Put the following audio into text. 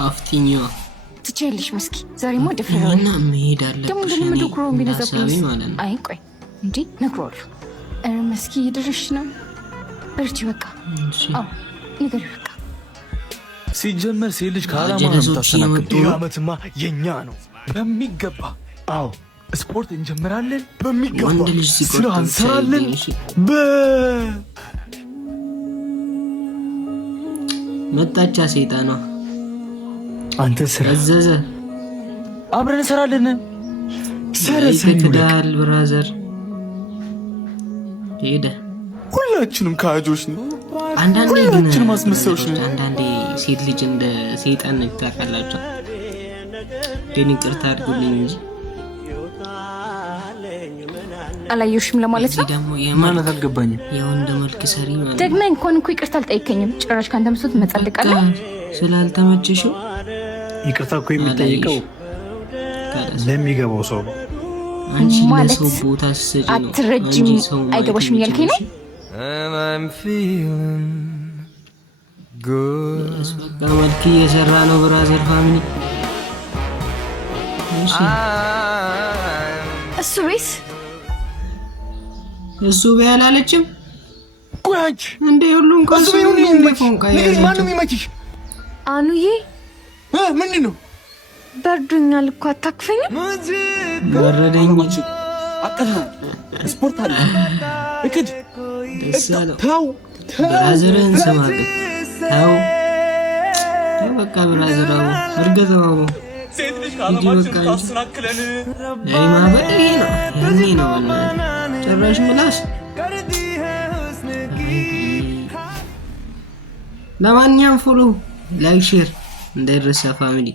አፍቲኞ ትችልሽ መስኪ ዛሬማ ደፍረው እና መሄድ አለብሽ እኔ ደክሮም ቢነሳብኝ ማለት ነው። አይ ቆይ እንዴ ነግሮሉ መስኪ ይድርሽ ነው እርጂ በቃ አዎ ንገሪ በቃ ሲጀመር ሲልጅ ካላማ ተሰናክቶ ያመትማ የኛ ነው በሚገባ አዎ ስፖርት እንጀምራለን በሚገባ ወንድ ልጅ ስራ እንሰራለን መጣቻ ሰይጣኗ አንተ ስራ አዘዘ አብረን እንሰራለን ሰረሰኝዳል ብራዘር ሄደ ሁላችንም ካጆች ነው አንዳንዴ ሁላችንም ማስመሰሎች ነው አንዳንዴ ሴት ልጅ እንደ ሰይጣን ታውቃላችሁ ግን ይቅርታ አድርጉልኝ እንጂ አላየሽም ለማለት ነው ደግሞ ማለት አልገባኝም የወንድ መልክ ሰሪ ማለት ደግመ እንኳን እኮ ይቅርታ አልጠይቀኝም ጭራሽ ካንተ መስሎት መጸልቃለህ ስላልተመቸሽው ይቅርታ እኮ የሚጠይቀው ለሚገባው ሰው አንቺ ለሰው ቦታ ሰጪ ነው አትረጅም አይገባሽም ያልከኝ ነው I'm feeling good መልክ እየሰራ ነው ብራዘር ፋሚሊ እሱ ቤስ እሱ ቢያላለችም ቆያች እንዴ ሁሉም ቆሱ እንደፎን ንገሪ ማንም ይመችሽ አኑዬ ምንድን ነው በርዶኛል እኮ አታክፈኝም በረደኝ አቀና ስፖርት አለ እክድ ደሳለው ታው ብራዘርን ስማት ታው በቃ ብራዘራው እርገጠው ሴት ልጅ ካለማችን ታስናክለን አይ ማበል ይሄ ነው ያኔ ነው ጭራሽ ምላስ ለማንኛውም ፎሎ ላይክ ሼር እንዳይረሳ ፋሚሊ